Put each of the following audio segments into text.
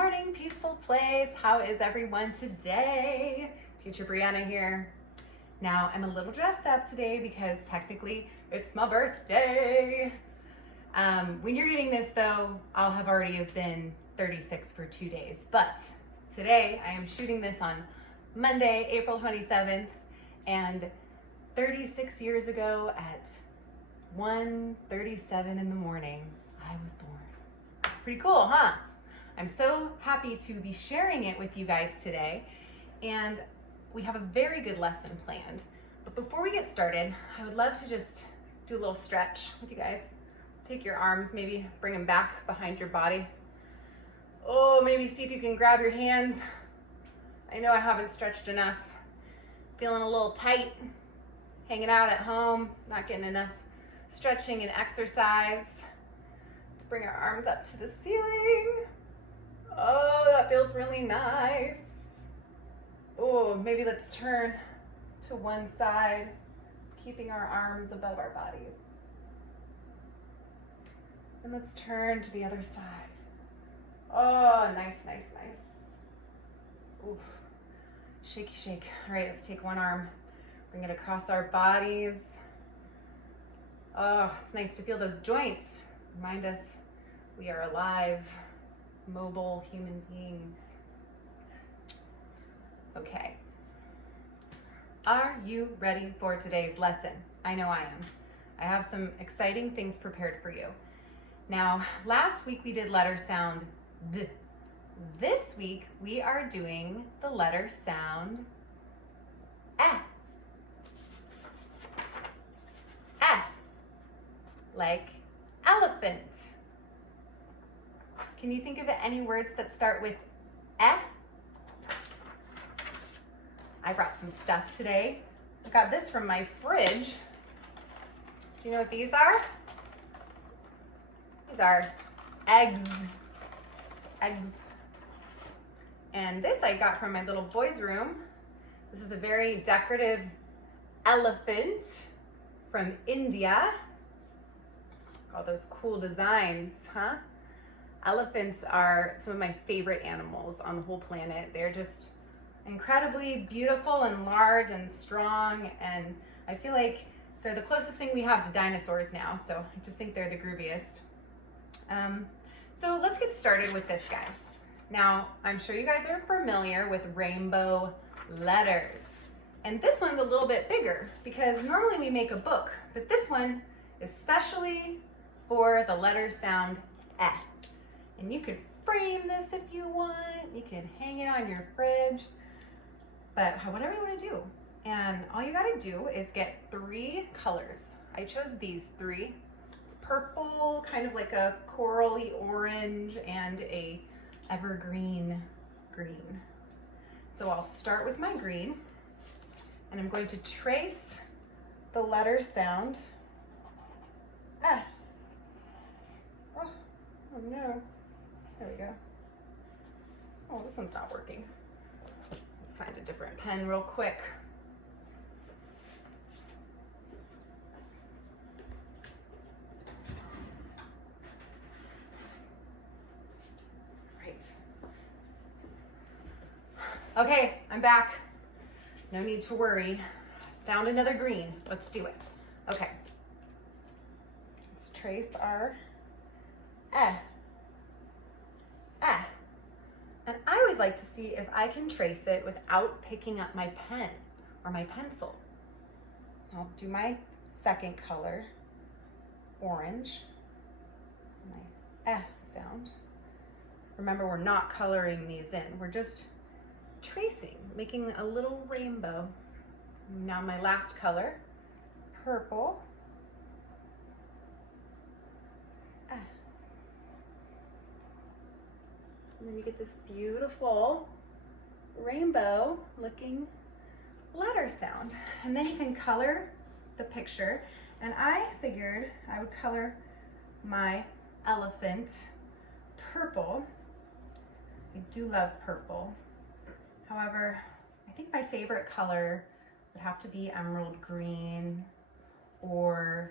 morning, peaceful place. How is everyone today? Teacher Brianna here. Now, I'm a little dressed up today because technically it's my birthday. When you're getting this though, I'll have already been 36 for 2 days. But today I am shooting this on Monday, April 27th, and 36 years ago at 1:37 in the morning, I was born. Pretty cool, huh? I'm so happy to be sharing it with you guys today, and we have a very good lesson planned. But before we get started, I would love to just do a little stretch with you guys. Take your arms, maybe bring them back behind your body. Oh, maybe see if you can grab your hands. I know I haven't stretched enough. Feeling a little tight, hanging out at home, not getting enough stretching and exercise. Let's bring our arms up to the ceiling. Oh, that feels really nice. Oh, maybe let's turn to one side, keeping our arms above our bodies. And let's turn to the other side. Oh, nice, nice, nice. Ooh. Shaky shake. All right, let's take one arm, bring it across our bodies. Oh, it's nice to feel those joints. Remind us we are alive, mobile human beings. Okay. Are you ready for today's lesson? I know I am. I have some exciting things prepared for you. Now, last week we did letter sound D. This week we are doing the letter sound Eh. Eh. Like elephant. Can you think of any words that start with Eh? I brought some stuff today. I got this from my fridge. Do you know what these are? These are eggs. Eggs. And this I got from my little boy's room. This is a very decorative elephant from India. All those cool designs, huh? Elephants are some of my favorite animals on the whole planet. They're just incredibly beautiful and large and strong, and I feel like they're the closest thing we have to dinosaurs now, so I just think they're the grooviest. So let's get started with this guy. Now, I'm sure you guys are familiar with rainbow letters, and this one's a little bit bigger because normally we make a book, but this one is specially for the letter sound Eh. And you could frame this if you want. You can hang it on your fridge, but whatever you want to do. And all you got to do is get 3 colors. I chose these 3. It's purple, kind of like a corally orange, and a evergreen green. So I'll start with my green, and I'm going to trace the letter sound Eh. Oh no. There we go. Oh, this one's not working. Find a different pen real quick. Right. Okay, I'm back. No need to worry. Found another green. Let's do it. Okay. Let's trace our Eh. Eh. And I always like to see if I can trace it without picking up my pen or my pencil. I'll do my second color, orange, my Eh sound. Remember, we're not coloring these in. We're just tracing, making a little rainbow. Now my last color, purple. Eh. And then you get this beautiful rainbow looking letter sound. And then you can color the picture. And I figured I would color my elephant purple. I do love purple. However, I think my favorite color would have to be emerald green or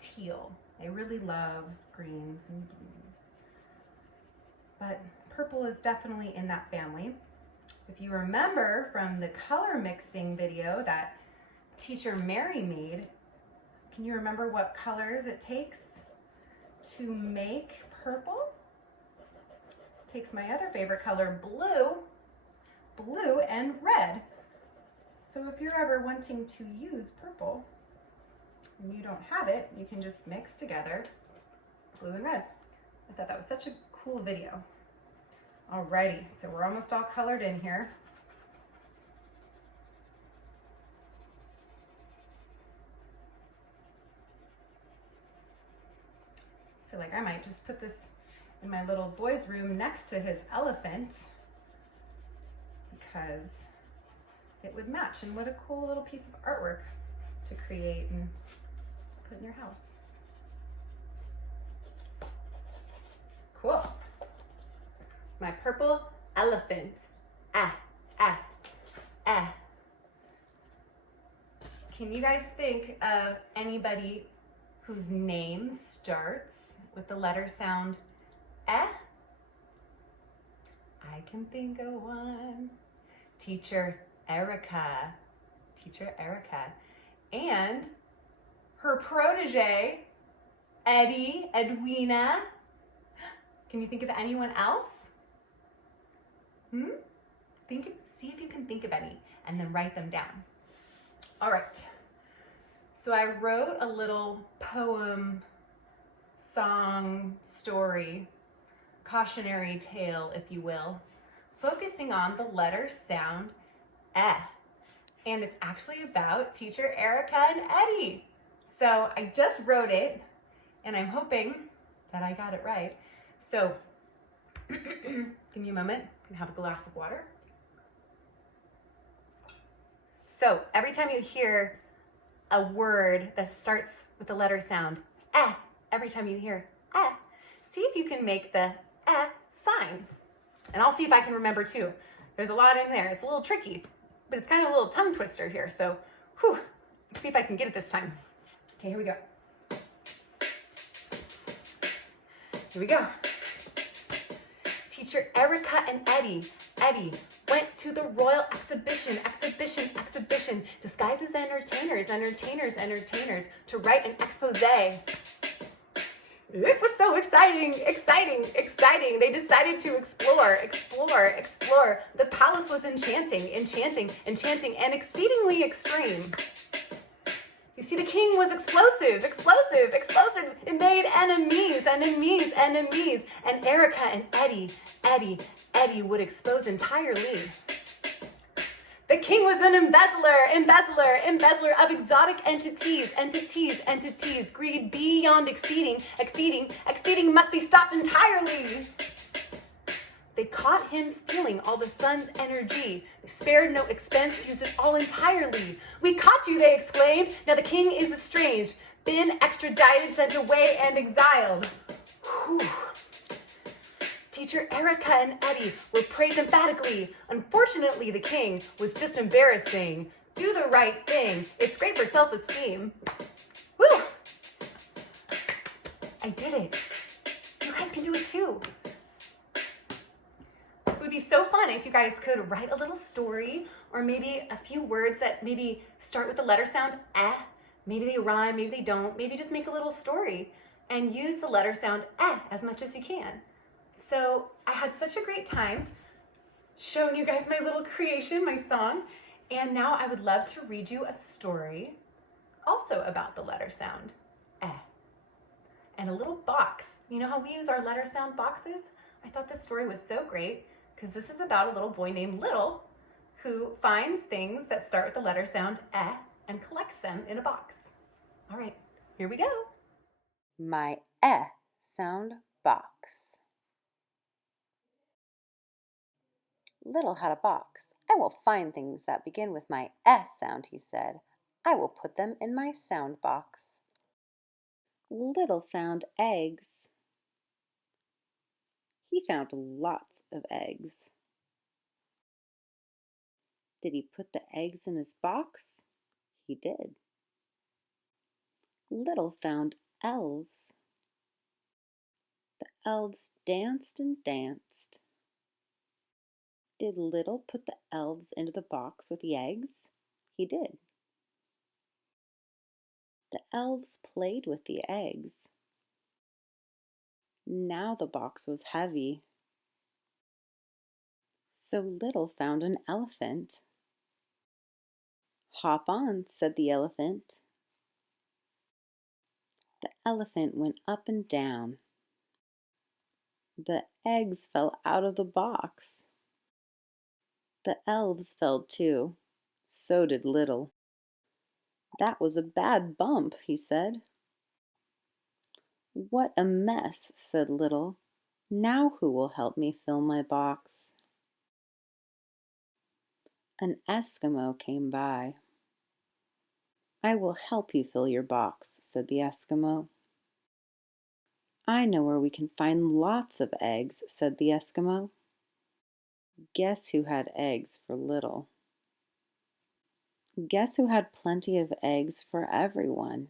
teal. I really love greens and blues. But purple is definitely in that family. If you remember from the color mixing video that teacher Mary made, can you remember what colors it takes to make purple? It takes my other favorite color, blue and red. So if you're ever wanting to use purple and you don't have it, you can just mix together blue and red. I thought that was such a cool video. Alrighty, so we're almost all colored in here. I feel like I might just put this in my little boy's room next to his elephant because it would match, and what a cool little piece of artwork to create and put in your house. Cool. My purple elephant. Ah, ah, ah. Can you guys think of anybody whose name starts with the letter sound eh? I can think of one. Teacher Erica. Teacher Erica. And her protege, Edwina. Can you think of anyone else? See if you can think of any and then write them down. All right. So I wrote a little poem, song, story, cautionary tale, if you will, focusing on the letter sound eh. And it's actually about teacher Erica and Eddie. So I just wrote it and I'm hoping that I got it right. So give me a moment. I can have a glass of water. So every time you hear a word that starts with the letter sound eh, every time you hear eh, see if you can make the eh sign. And I'll see if I can remember too. There's a lot in there. It's a little tricky, but it's kind of a little tongue twister here. So, let's see if I can get it this time. Okay, here we go. Here we go. Teacher Erica and Eddie went to the Royal Exhibition, disguised as entertainers, to write an expose. It was so exciting. They decided to explore. The palace was enchanting, and exceedingly extreme. You see, the king was explosive. It made enemies. And Erica and Eddie would expose entirely. The king was an embezzler of exotic entities. Greed beyond exceeding must be stopped entirely. They caught him stealing all the sun's energy. They spared no expense, used it all entirely. We caught you, they exclaimed. Now the king is estranged, been extradited, sent away, and exiled. Whew. Teacher Erica and Eddie were praised emphatically. Unfortunately, the king was just embarrassing. Do the right thing. It's great for self-esteem. Woo! I did it. You guys can do it too. It would be so fun if you guys could write a little story or maybe a few words that maybe start with the letter sound eh. Maybe they rhyme, maybe they don't. Maybe just make a little story and use the letter sound eh as much as you can. So I had such a great time showing you guys my little creation, my song. And now I would love to read you a story also about the letter sound eh. And a little box. You know how we use our letter sound boxes? I thought this story was so great because this is about a little boy named Little who finds things that start with the letter sound eh and collects them in a box. All right, here we go. My eh sound box. Little had a box. I will find things that begin with my S sound, he said. I will put them in my sound box. Little found eggs. He found lots of eggs. Did he put the eggs in his box? He did. Little found elves. The elves danced and danced. Did Little put the elves into the box with the eggs? He did. The elves played with the eggs. Now the box was heavy, so Little found an elephant. "Hop on," said the elephant. The elephant went up and down. The eggs fell out of the box. The elves fell too. So did Little. "That was a bad bump," he said. "What a mess," said Little. "Now who will help me fill my box?" An Eskimo came by. "I will help you fill your box," said the Eskimo. "I know where we can find lots of eggs," said the Eskimo. Guess who had eggs for Little? Guess who had plenty of eggs for everyone?